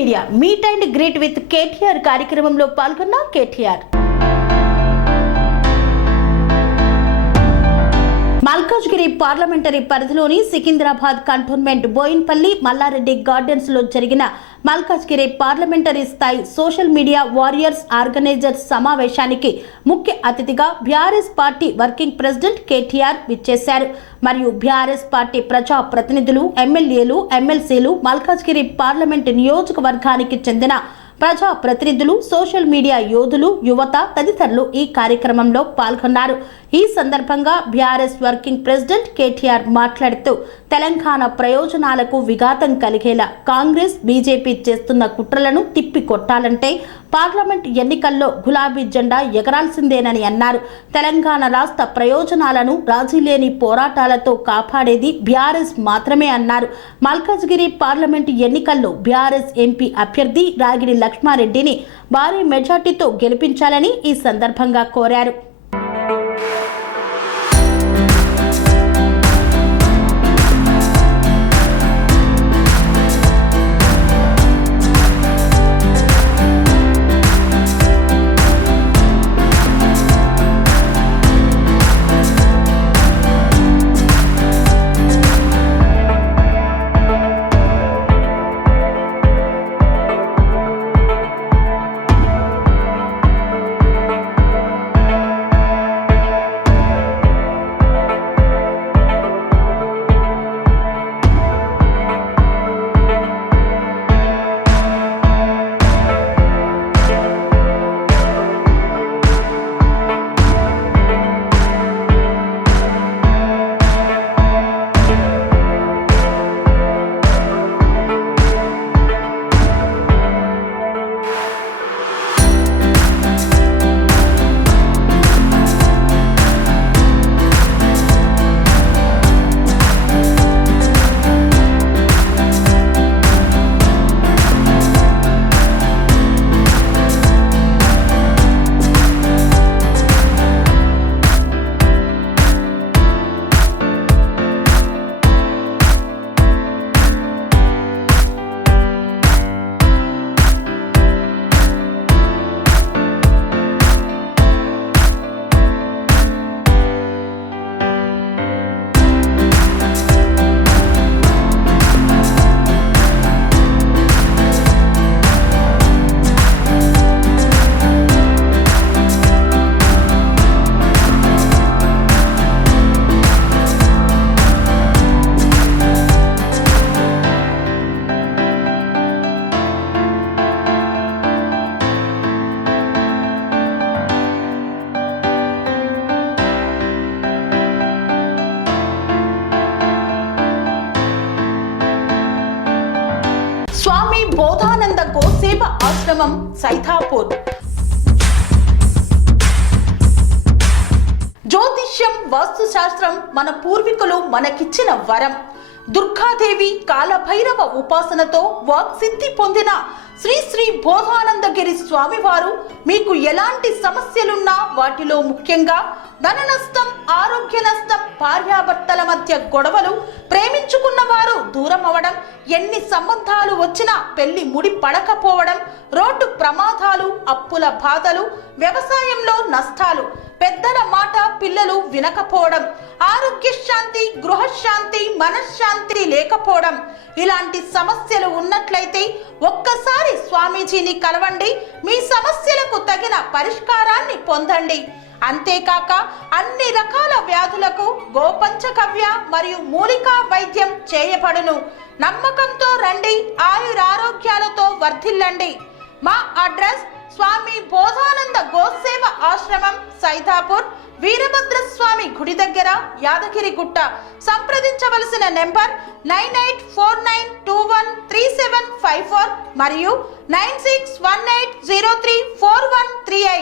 Media meet and greet with KTR కార్యక్రమంలో పాల్గొన్న KTR. Malkajgiri parliamentary పరిధిలోని సికింద్రాబాద్ కంటోన్మెంట్ బోయిన్పల్లి మల్లారెడ్డి గార్డెన్స్ లో జరిగిన మల్కాజ్గిరి పార్లమెంటరీ స్థాయి సోషల్ మీడియా వారియర్స్ ఆర్గనైజర్స్ సమావేశానికి ముఖ్య అతిథిగా BRS party working president KTR విచ్చేశారు. మరియు బీఆర్ఎస్ పార్టీ ప్రజా ప్రతినిధులు, ఎమ్మెల్యేలు, ఎమ్మెల్సీలు, మల్కాజ్గిరి పార్లమెంట్ నియోజకవర్గానికి చెందిన ప్రజా ప్రతినిధులు, సోషల్ మీడియా యోధులు, యువత తదితరులు ఈ కార్యక్రమంలో పాల్గొన్నారు. ఈ సందర్భంగా బీఆర్ఎస్ వర్కింగ్ ప్రెసిడెంట్ కేటీఆర్ మాట్లాడుతూ తెలంగాణ ప్రయోజనాలకు విఘాతం కలిగేలా కాంగ్రెస్, బీజేపీ చేస్తున్న కుట్రలను తిప్పి కొట్టాలంటే పార్లమెంట్ ఎన్నికల్లో గులాబీ జెండా ఎగరాల్సిందేనని అన్నారు. తెలంగాణ రాష్ట్ర ప్రయోజనాలను రాజీలేని పోరాటాలతో కాపాడేది బీఆర్ఎస్ మాత్రమే అన్నారు. మల్కాజ్గిరి పార్లమెంట్ ఎన్నికల్లో బీఆర్ఎస్ ఎంపీ అభ్యర్థి రాగిడి లక్ష్మారెడ్డిని భారీ మెజార్టీతో గెలిపించాలని ఈ సందర్భంగా కోరారు. స్వామి బోధానంద గోసేవ ఆశ్రమం సైథాపూర్. జ్యోతిష్యం, వాస్తుశాస్త్రం మన పూర్వీకులు మనకిచ్చిన వరం. దుర్గాదేవి, కాలభైరవ ఉపాసనతో వాక్సిద్ధి పొందిన శ్రీ శ్రీ బోధానందగిరి స్వామివారు మీకు ఎలాంటి సమస్యలున్నా, వాటిలో ముఖ్యంగా ధన నష్టం, ఆరోగ్య నష్టం, భార్యాభర్తల మధ్య గొడవలు, ప్రేమించుకున్న వారు దూరం అవడం, ఎన్ని సంబంధాలు వచ్చినా పెళ్లి ముడి పడకపోవడం, రోడ్డు ప్రమాదాలు, అప్పుల బాధలు, వ్యవసాయంలో నష్టాలు, పెద్దల మాట పిల్లలు వినకపోవడం, ఆరోగ్య శాంతి, గృహశాంతి, మనశ్శాంతి లేకపోవడం, ఇలాంటి సమస్యలు ఉన్నట్లయితే ఒక్కసారి స్వామీజీని కలవండి. మీ సమస్యలకు తగిన పరిష్కారాన్ని పొందండి. అంతేకాక అన్ని రకాల వ్యాధులకు గోపంచకవ్య మరియు మూలికా వైద్యం చేయబడును. నమ్మకంతో రండి, ఆయురారోగ్యాలతో వర్ధిల్లండి. మా అడ్రస్ స్వామి బోధానంద గోసేవ ఆశ్రమం, సైథాపూర్, వీరభద్రస్వామి గుడి దగ్గర, యాదగిరిగుట్ట. సంప్రదించవలసిన నెంబర్ 9849213754 మరియు 9618034138.